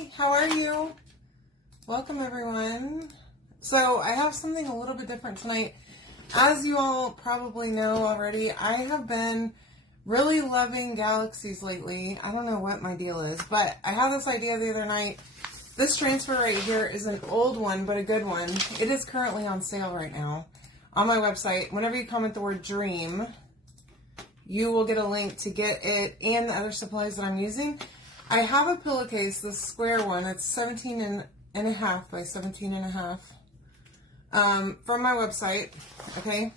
Hi, how are you? Welcome everyone. So I have something a little bit different tonight. As you all probably know already, I have been really loving galaxies lately. I don't know what my deal is, but I had this idea the other night. This transfer right here is an old one, but a good one. It is currently on sale right now on my website. Whenever you comment the word dream, you will get a link to get it and the other supplies that I'm using. I have a pillowcase, this square one. It's 17 and a half by 17 and a half from my website, okay?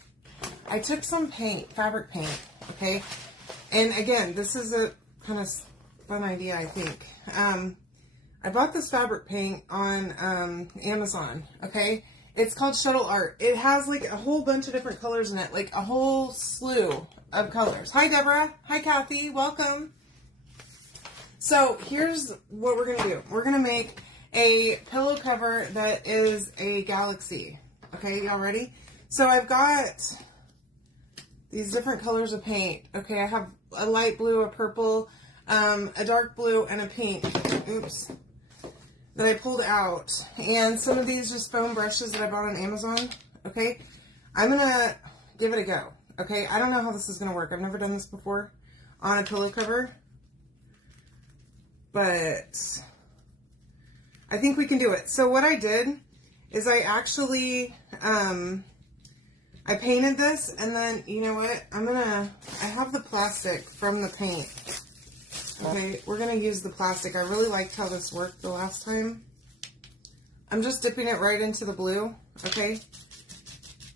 I took some paint, fabric paint, okay? And again, this is a kind of fun idea, I think. I bought this fabric paint on Amazon, okay? It's called Shuttle Art. It has like a whole bunch of different colors in it, like a whole slew of colors. Hi, Deborah. Hi, Kathy. Welcome. So here's what we're going to do. We're going to make a pillow cover that is a galaxy. Okay, y'all ready? So I've got these different colors of paint. Okay, I have a light blue, a purple, a dark blue, and a pink. Oops. That I pulled out. And some of these just foam brushes that I bought on Amazon. Okay, I'm going to give it a go. Okay, I don't know how this is going to work. I've never done this before on a pillow cover. But I think we can do it. So what I did is I actually, I painted this, and then, you know what, I have the plastic from the paint. Okay, we're going to use the plastic. I really liked how this worked the last time. I'm just dipping it right into the blue, okay?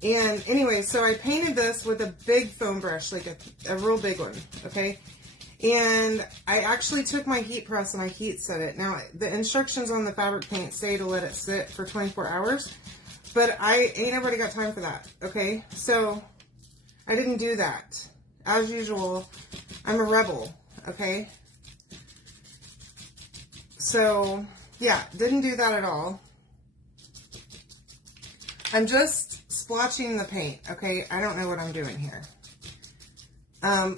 And anyway, so I painted this with a big foam brush, like a real big one, okay? And I actually took my heat press and I heat set it. Now, the instructions on the fabric paint say to let it sit for 24 hours, but I ain't nobody got time for that, okay? So, I didn't do that. As usual, I'm a rebel, okay? So, yeah, didn't do that at all. I'm just splotching the paint, okay? I don't know what I'm doing here.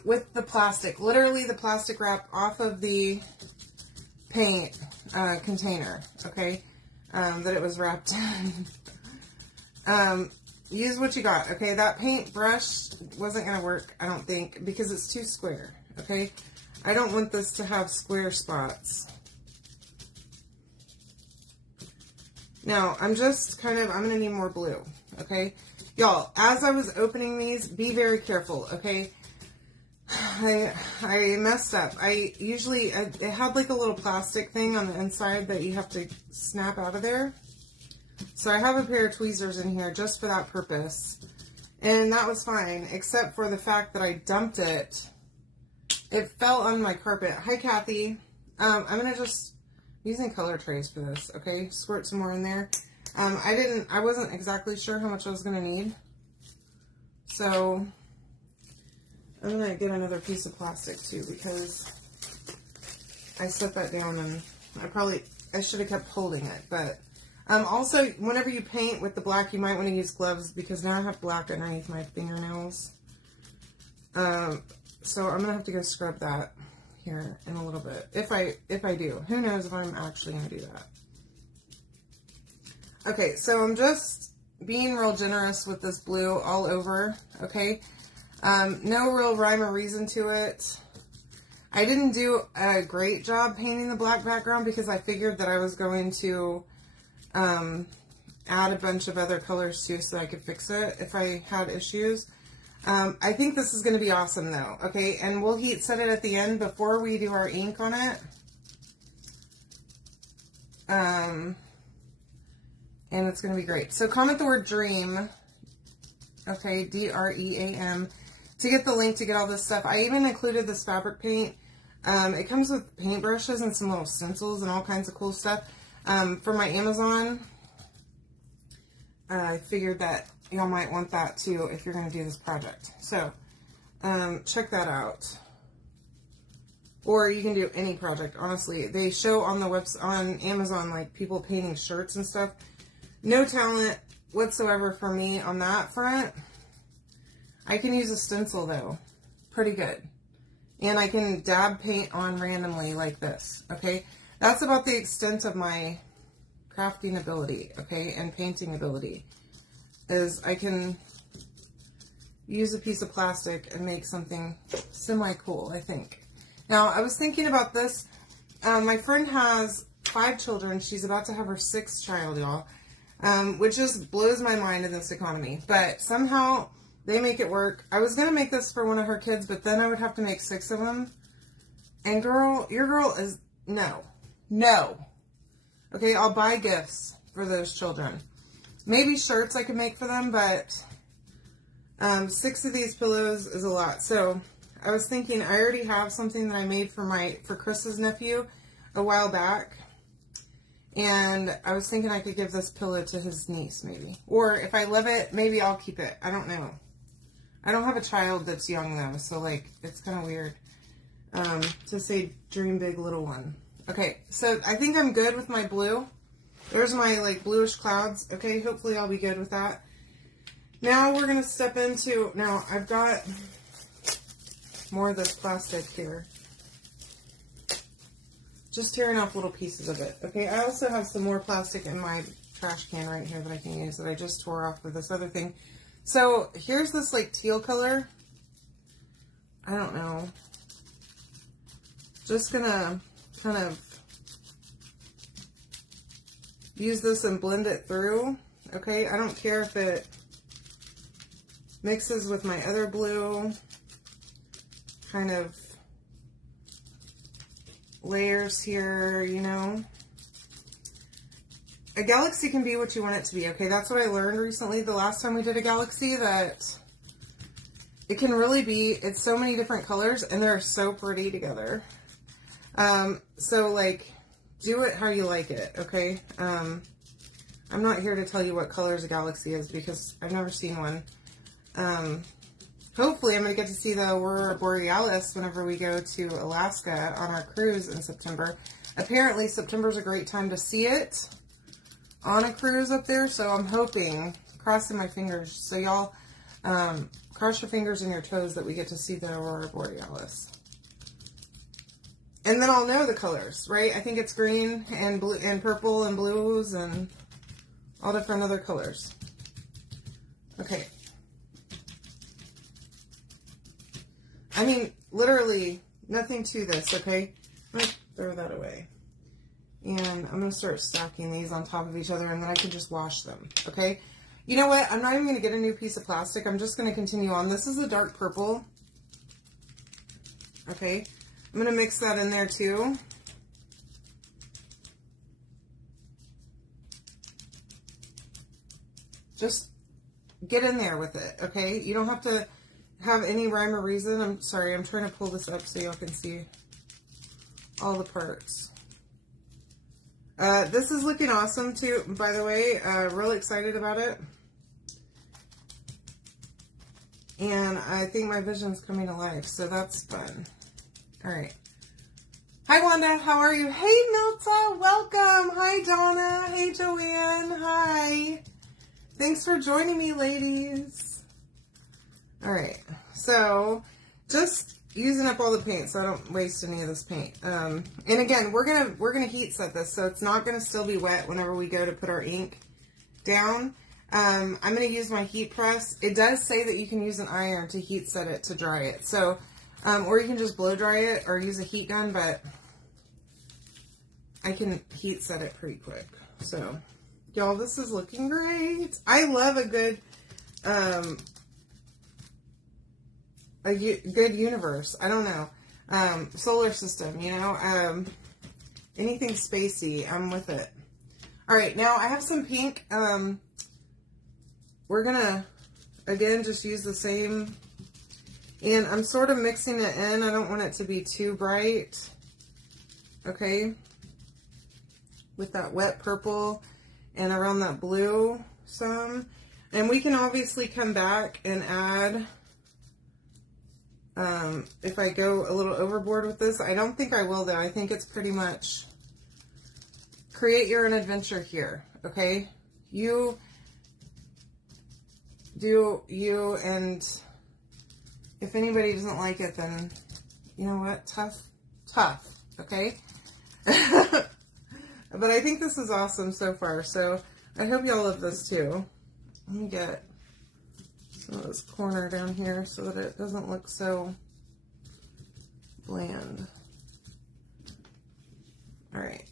With the plastic, literally the plastic wrap off of the paint container, okay, that it was wrapped in. Use what you got, okay? That paint brush wasn't going to work, I don't think, because it's too square, okay? I don't want this to have square spots. Now, I'm going to need more blue, okay? Y'all, as I was opening these, be very careful, okay? I messed up. It had like a little plastic thing on the inside that you have to snap out of there. So I have a pair of tweezers in here just for that purpose. And that was fine, except for the fact that I dumped it. It fell on my carpet. Hi, Kathy. I'm going to just, using color trays for this, okay? Squirt some more in there. I wasn't exactly sure how much I was going to need. So I'm going to get another piece of plastic too, because I set that down and I should have kept holding it. But also, whenever you paint with the black, you might want to use gloves, because now I have black underneath my fingernails. So I'm going to have to go scrub that here in a little bit. If I do. Who knows if I'm actually going to do that. Okay, so I'm just being real generous with this blue all over, okay? No real rhyme or reason to it. I didn't do a great job painting the black background because I figured that I was going to add a bunch of other colors too so that I could fix it if I had issues. I think this is going to be awesome though, okay? And we'll heat set it at the end before we do our ink on it. And it's going to be great. So comment the word dream, okay, DREAM, to get the link to get all this stuff. I even included this fabric paint. It comes with paintbrushes and some little stencils and all kinds of cool stuff. For my Amazon, I figured that y'all might want that too if you're going to do this project. So, check that out. Or you can do any project, honestly. They show on the website, on Amazon, like people painting shirts and stuff. No talent whatsoever for me on that front. I can use a stencil though, pretty good. And I can dab paint on randomly like this, okay? That's about the extent of my crafting ability, okay, and painting ability, is I can use a piece of plastic and make something semi-cool, I think. Now, I was thinking about this. My friend has 5 children. She's about to have her 6th child, y'all, which just blows my mind in this economy. But somehow they make it work. I was going to make this for one of her kids, but then I would have to make 6 of them. And girl, your girl is, no. Okay, I'll buy gifts for those children. Maybe shirts I could make for them, but 6 of these pillows is a lot. So I was thinking, I already have something that I made for Chris's nephew a while back. And I was thinking I could give this pillow to his niece, maybe. Or if I love it, maybe I'll keep it. I don't know. I don't have a child that's young, though, so, like, it's kind of weird to say dream big, little one. Okay, so I think I'm good with my blue. There's my, like, bluish clouds. Okay, hopefully I'll be good with that. Now we're going to step into... Now, I've got more of this plastic here. Just tearing off little pieces of it. Okay, I also have some more plastic in my trash can right here that I can use that I just tore off with this other thing. So, here's this, like, teal color. I don't know. Just gonna kind of use this and blend it through. Okay, I don't care if it mixes with my other blue. Kind of layers here, you know. A galaxy can be what you want it to be, okay? That's what I learned recently the last time we did a galaxy, that it can really be, it's so many different colors and they're so pretty together. So, like, do it how you like it, okay? I'm not here to tell you what colors a galaxy is because I've never seen one. Hopefully I'm going to get to see the Aurora Borealis whenever we go to Alaska on our cruise in September. Apparently September's a great time to see it on a cruise up there, so I'm hoping, crossing my fingers, so y'all cross your fingers and your toes that we get to see the Aurora Borealis. And then I'll know the colors, right? I think it's green and blue and purple and blues and all different other colors. Okay. I mean, literally nothing to this, okay? I'm going to throw that away. And I'm going to start stacking these on top of each other, and then I can just wash them, okay? You know what? I'm not even going to get a new piece of plastic. I'm just going to continue on. This is a dark purple. Okay? I'm going to mix that in there, too. Just get in there with it, okay? You don't have to have any rhyme or reason. I'm sorry, I'm trying to pull this up so y'all can see all the parts. This is looking awesome too, by the way. Really excited about it. And I think my vision's coming to life, so that's fun. Alright. Hi Wanda, how are you? Hey Milta, welcome. Hi Donna. Hey Joanne. Hi. Thanks for joining me, ladies. Alright, so just using up all the paint so I don't waste any of this paint. And again, we're gonna heat set this, so it's not gonna still be wet whenever we go to put our ink down. I'm gonna use my heat press. It does say that you can use an iron to heat set it to dry it. So, or you can just blow dry it or use a heat gun, but I can heat set it pretty quick. So, y'all, this is looking great. I love a good universe. I don't know. Solar system, you know. Anything spacey, I'm with it. All right, now I have some pink. We're gonna, again, just use the same. And I'm sort of mixing it in. I don't want it to be too bright. Okay. With that wet purple and around that blue some. And we can obviously come back and add, if I go a little overboard with this. I don't think I will, though. I think it's pretty much create your own adventure here, okay? You do you, and if anybody doesn't like it, then, you know what? Tough, okay? But I think this is awesome so far, so I hope y'all love this too. Let me get some of this corner down here so that it doesn't look so bland. Alright.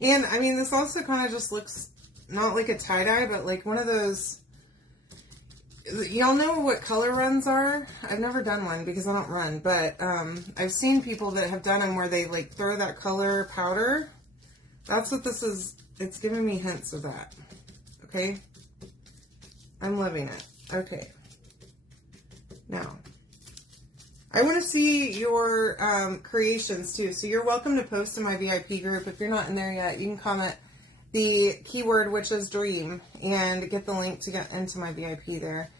And, I mean, this also kind of just looks not like a tie-dye, but like one of those... Y'all know what color runs are? I've never done one because I don't run, but I've seen people that have done them where they like throw that color powder. That's what this is. It's giving me hints of that. Okay? I'm loving it. Okay. Now, I want to see your creations too. So you're welcome to post in my VIP group. If you're not in there yet, you can comment the keyword, which is dream, and get the link to get into my VIP there.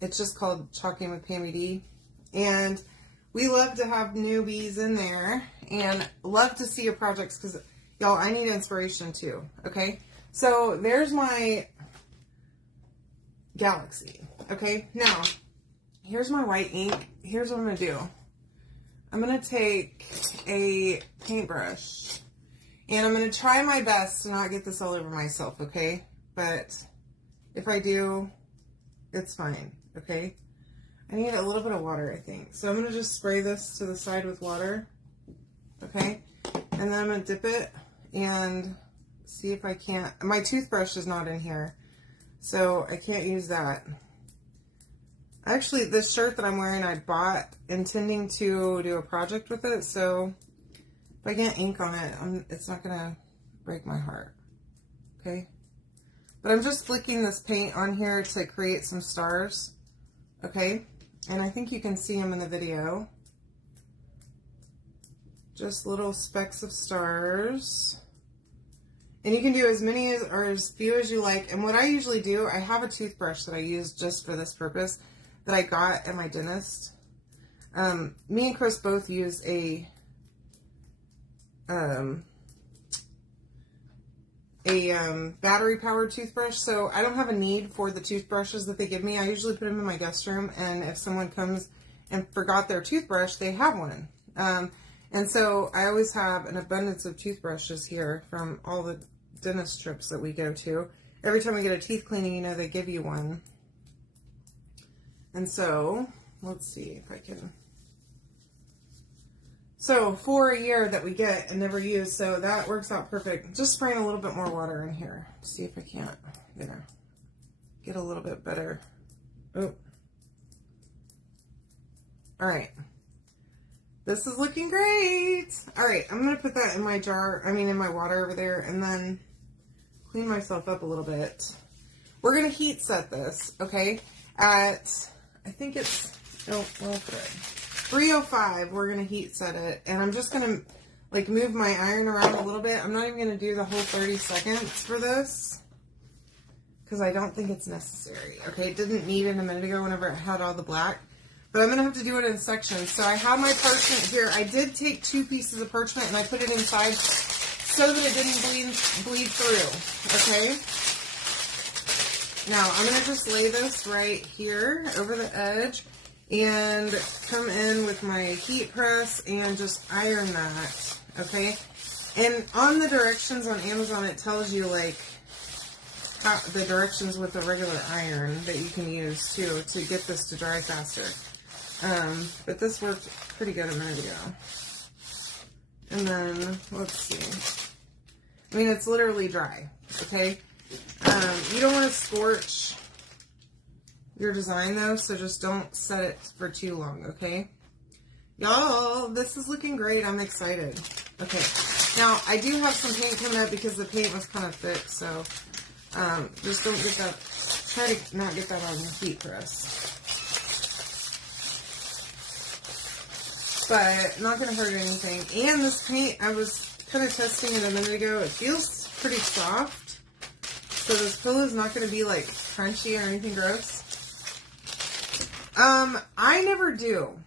It's just called Chalking with Pammy D. And we love to have newbies in there and love to see your projects because, y'all, I need inspiration too. Okay? So there's my galaxy. Okay? Now, here's my white ink. Here's what I'm going to do. I'm going to take a paintbrush and I'm going to try my best to not get this all over myself, okay? But if I do, it's fine, okay? I need a little bit of water, I think. So I'm going to just spray this to the side with water, okay? And then I'm going to dip it and see if I can't... My toothbrush is not in here, so I can't use that. Actually, this shirt that I'm wearing, I bought intending to do a project with it, so if I get ink on it, it's not going to break my heart, okay? But I'm just flicking this paint on here to create some stars, okay? And I think you can see them in the video. Just little specks of stars. And you can do as many as, or as few as you like. And what I usually do, I have a toothbrush that I use just for this purpose that I got at my dentist. Me and Chris both use a battery-powered toothbrush, so I don't have a need for the toothbrushes that they give me. I usually put them in my guest room, and if someone comes and forgot their toothbrush, they have one. And so I always have an abundance of toothbrushes here from all the dentist trips that we go to. Every time we get a teeth cleaning, you know, they give you one. And so, let's see if I can... So, for a year that we get and never use, so that works out perfect. Just spraying a little bit more water in here. See if I can't, get a little bit better. Oh. Alright. This is looking great! Alright, I'm going to put that in my jar, in my water over there, and then clean myself up a little bit. We're going to heat set this, okay? At, I think it's, oh, well, good. 305, we're going to heat set it, and I'm just going to, like, move my iron around a little bit. I'm not even going to do the whole 30 seconds for this, because I don't think it's necessary, okay? It didn't need it a minute ago whenever it had all the black, but I'm going to have to do it in sections. So I have my parchment here. I did take 2 pieces of parchment, and I put it inside so that it didn't bleed through, okay? Now, I'm going to just lay this right here over the edge, and come in with my heat press and just iron that, okay? And on the directions on Amazon, it tells you, like, how, the directions with a regular iron that you can use, too, to get this to dry faster. But this worked pretty good a minute ago. And then, let's see. It's literally dry, okay? You don't want to scorch your design though, so just don't set it for too long, okay? Y'all, this is looking great. I'm excited. Okay, now I do have some paint coming up because the paint was kind of thick, so just don't get that, try to not get that on your heat press. But not going to hurt anything. And this paint, I was kind of testing it a minute ago. It feels pretty soft, so this pillow is not going to be like crunchy or anything gross. I never do.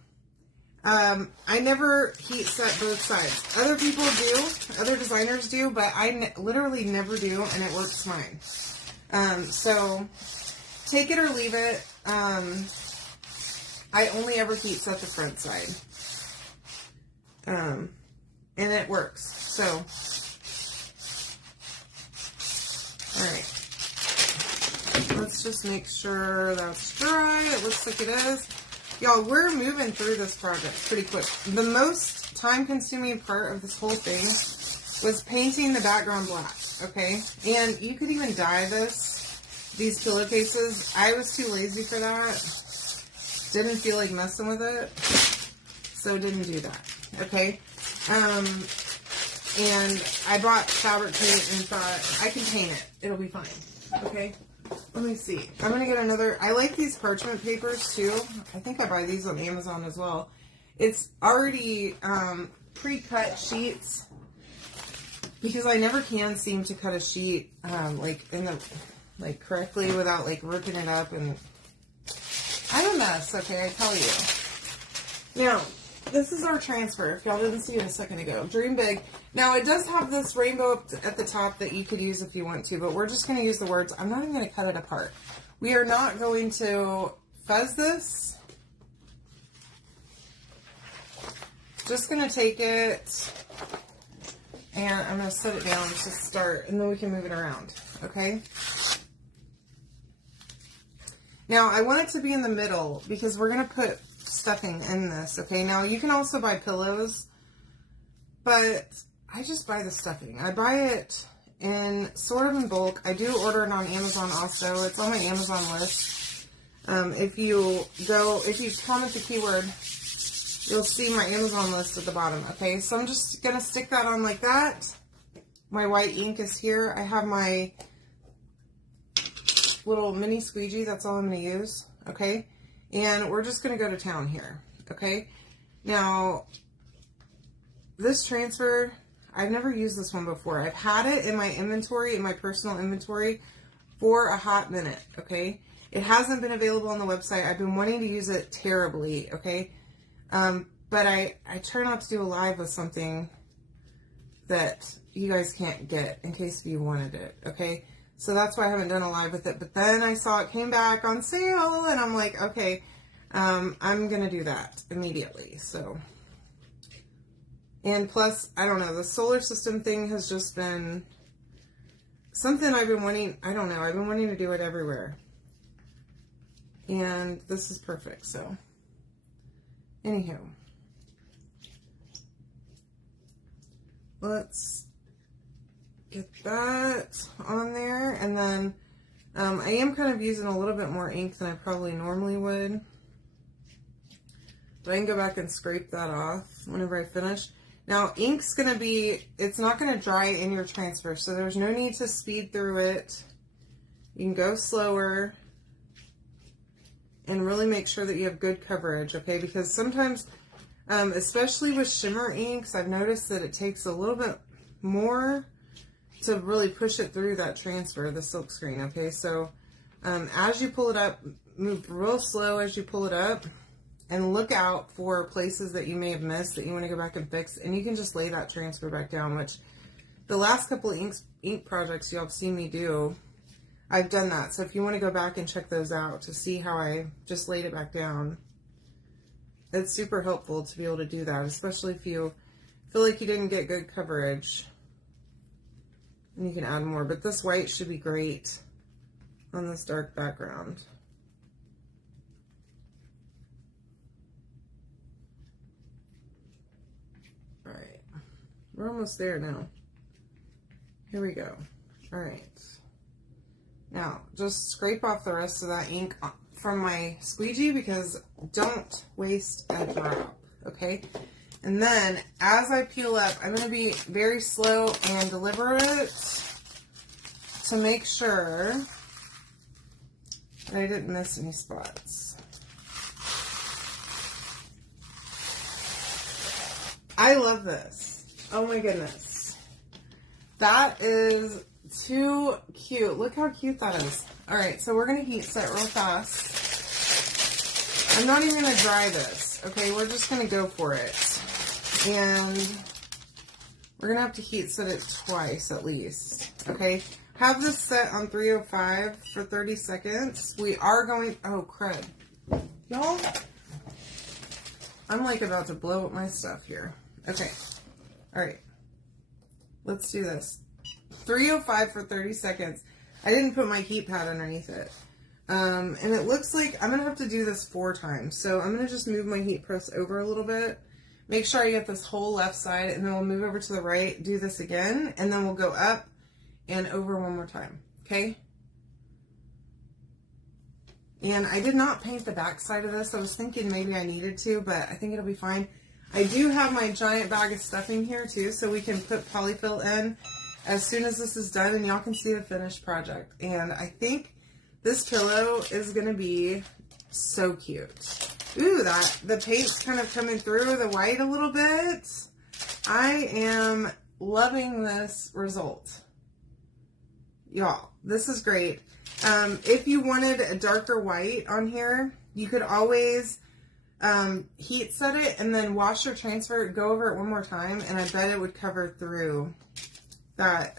I never heat set both sides. Other people do, other designers do, but I literally never do, and it works fine. So take it or leave it. I only ever heat set the front side. and it works. So, all right. Let's just make sure that's dry. It looks like it is. Y'all, we're moving through this project pretty quick. The most time-consuming part of this whole thing was painting the background black, okay? And you could even dye these pillowcases. I was too lazy for that. Didn't feel like messing with it, so didn't do that, okay? And I bought fabric paint and thought, I can paint it. It'll be fine, okay? Let me see. I'm going to get another. I like these parchment papers too. I think I buy these on Amazon as well. It's already pre-cut sheets because I never can seem to cut a sheet like correctly without like ripping it up, and I'm a mess. Okay, I tell you. Now, this is our transfer. If y'all didn't see it a second ago, Dream Big. Now, it does have this rainbow at the top that you could use if you want to, but we're just going to use the words. I'm not even going to cut it apart. We are not going to fuzz this. Just going to take it, and I'm going to set it down to start, and then we can move it around, okay? Now, I want it to be in the middle because we're going to put stuffing in this, okay? Now, you can also buy pillows, but I just buy the stuffing. I buy it sort of in bulk. I do order it on Amazon also. It's on my Amazon list. If you comment the keyword, you'll see my Amazon list at the bottom, okay? So I'm just going to stick that on like that. My white ink is here. I have my little mini squeegee. That's all I'm going to use, okay? And we're just going to go to town here, okay? Now, this transfer, I've never used this one before. I've had it in my inventory, in my personal inventory, for a hot minute, okay? It hasn't been available on the website. I've been wanting to use it terribly, okay? But I try not to do a live with something that you guys can't get in case you wanted it, okay? So that's why I haven't done a live with it. But then I saw it came back on sale, and I'm like, okay, I'm going to do that immediately, so... And plus, I don't know, the solar system thing has just been something I've been wanting, I don't know, I've been wanting to do it everywhere. And this is perfect, so. Anywho. Let's get that on there. And then I am kind of using a little bit more ink than I probably normally would. But I can go back and scrape that off whenever I finish. Now, ink's going to be, it's not going to dry in your transfer, so there's no need to speed through it. You can go slower and really make sure that you have good coverage, okay? Because sometimes, especially with shimmer inks, I've noticed that it takes a little bit more to really push it through that transfer, the silk screen, okay? So, as you pull it up, move real slow as you pull it up. And look out for places that you may have missed that you want to go back and fix. And you can just lay that transfer back down, which the last couple of ink projects y'all have seen me do, I've done that. So if you want to go back and check those out to see how I just laid it back down, it's super helpful to be able to do that, especially if you feel like you didn't get good coverage. And you can add more. But this white should be great on this dark background. We're almost there now. Here we go. All right. Now, just scrape off the rest of that ink from my squeegee because don't waste a drop, okay? And then, as I peel up, I'm going to be very slow and deliberate to make sure that I didn't miss any spots. I love this. Oh my goodness. That is too cute. Look how cute that is. Alright, so we're going to heat set real fast. I'm not even going to dry this. Okay, we're just going to go for it. And we're going to have to heat set it twice at least. Okay, have this set on 305 for 30 seconds. We are going... Oh, crud. Y'all, I'm like about to blow up my stuff here. Okay. All right. Let's do this. 305 for 30 seconds. I didn't put my heat pad underneath it. And it looks like I'm going to have to do this 4 times. So I'm going to just move my heat press over a little bit. Make sure I get this whole left side, and then we'll move over to the right, do this again, and then we'll go up and over one more time. Okay? And I did not paint the back side of this. I was thinking maybe I needed to, but I think it'll be fine. I do have my giant bag of stuffing here too, so we can put polyfill in as soon as this is done, and y'all can see the finished project. And I think this pillow is going to be so cute. Ooh, the paint's kind of coming through the white a little bit. I am loving this result. Y'all, this is great. If you wanted a darker white on here, you could always heat set it and then wash or transfer it, go over it one more time, and I bet it would cover through that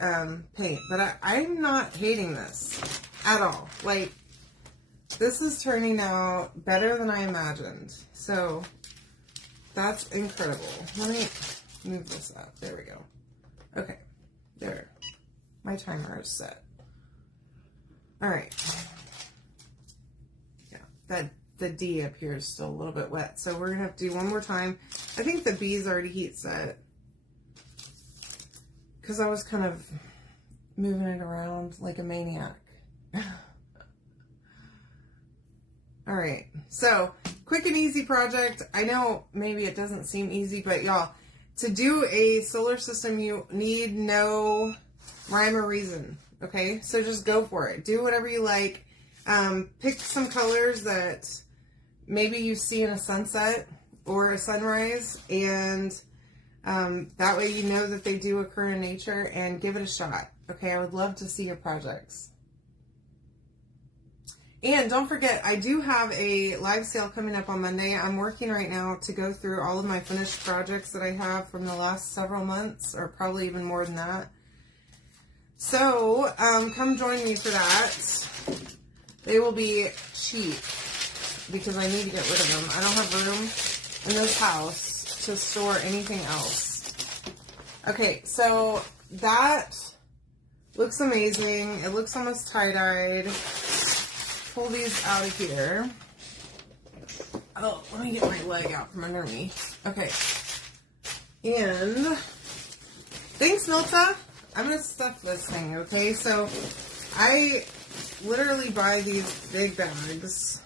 paint. But I'm not hating this at all. Like, this is turning out better than I imagined. So that's incredible. Let me move this up. There we go. Okay, there. My timer is set. All right. Yeah, the D up here is still a little bit wet, so we're gonna have to do one more time. I think the B is already heat set because I was kind of moving it around like a maniac. All right, so quick and easy project. I know maybe it doesn't seem easy, but y'all, to do a solar system, you need no rhyme or reason. Okay, so just go for it. Do whatever you like. Pick some colors that maybe you see in a sunset or a sunrise, and that way you know that they do occur in nature, and give it a shot. Okay, I would love to see your projects. And don't forget, I do have a live sale coming up on Monday. I'm working right now to go through all of my finished projects that I have from the last several months, or probably even more than that. So, come join me for that. They will be cheap because I need to get rid of them. I don't have room in this house to store anything else. Okay, so that looks amazing. It looks almost tie-dyed. Pull these out of here. Oh, let me get my leg out from under me. Okay. And thanks, Milta. I'm going to stuff this thing, okay? So I literally buy these big bags.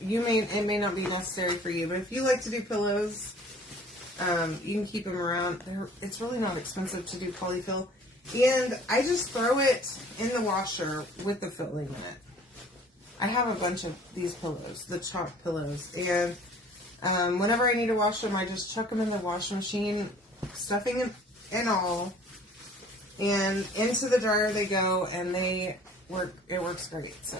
It may not be necessary for you, but if you like to do pillows, you can keep them around. It's really not expensive to do polyfill. And I just throw it in the washer with the filling in it. I have a bunch of these pillows, the chalk pillows, and whenever I need to wash them, I just chuck them in the washing machine, stuffing and all, and into the dryer they go, and it works great, so.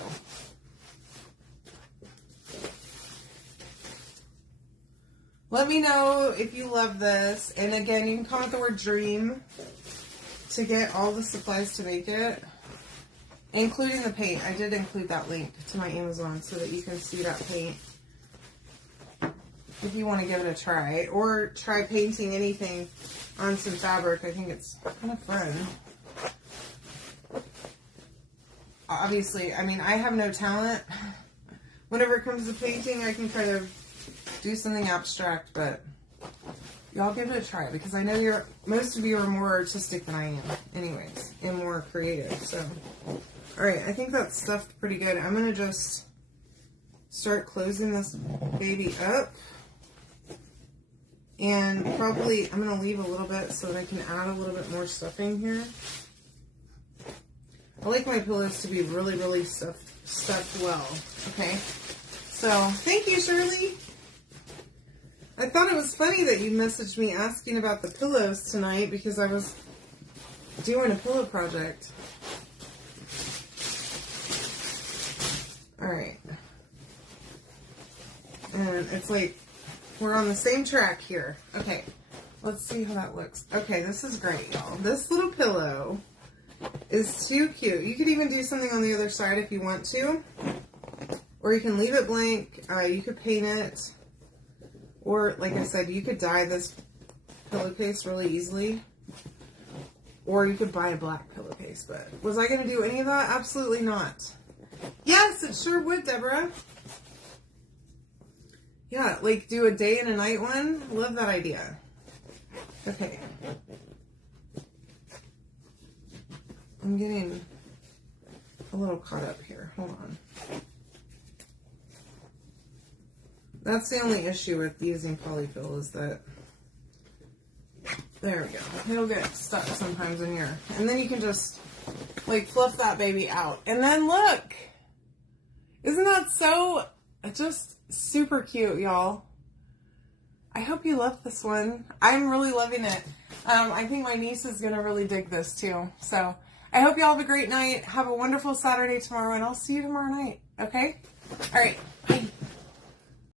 Let me know if you love this, and again, you can comment the word dream to get all the supplies to make it. Including the paint. I did include that link to my Amazon so that you can see that paint if you want to give it a try. Or try painting anything on some fabric. I think it's kind of fun. Obviously, I mean, I have no talent. Whenever it comes to painting, I can kind of do something abstract, but y'all give it a try because I know most of you are more artistic than I am anyways, and more creative, so. Alright, I think that's stuffed pretty good. I'm going to just start closing this baby up. And probably, I'm going to leave a little bit so that I can add a little bit more stuffing here. I like my pillows to be really, really stuffed well. Okay, so thank you, Shirley. I thought it was funny that you messaged me asking about the pillows tonight because I was doing a pillow project. Alright. And it's like, we're on the same track here. Okay, let's see how that looks. Okay, this is great, y'all. This little pillow is too cute. You could even do something on the other side if you want to. Or you can leave it blank. You could paint it. Or, like I said, you could dye this pillowcase really easily. Or you could buy a black pillowcase, but was I going to do any of that? Absolutely not. Yes, it sure would, Deborah. Yeah, like do a day and a night one. Love that idea. Okay. I'm getting a little caught up here. Hold on. That's the only issue with using polyfill is that, there we go. It'll get stuck sometimes in here. And then you can just like fluff that baby out. And then look, isn't that so just super cute, y'all? I hope you love this one. I'm really loving it. I think my niece is going to really dig this too. So I hope you all have a great night. Have a wonderful Saturday tomorrow, and I'll see you tomorrow night. Okay? All right.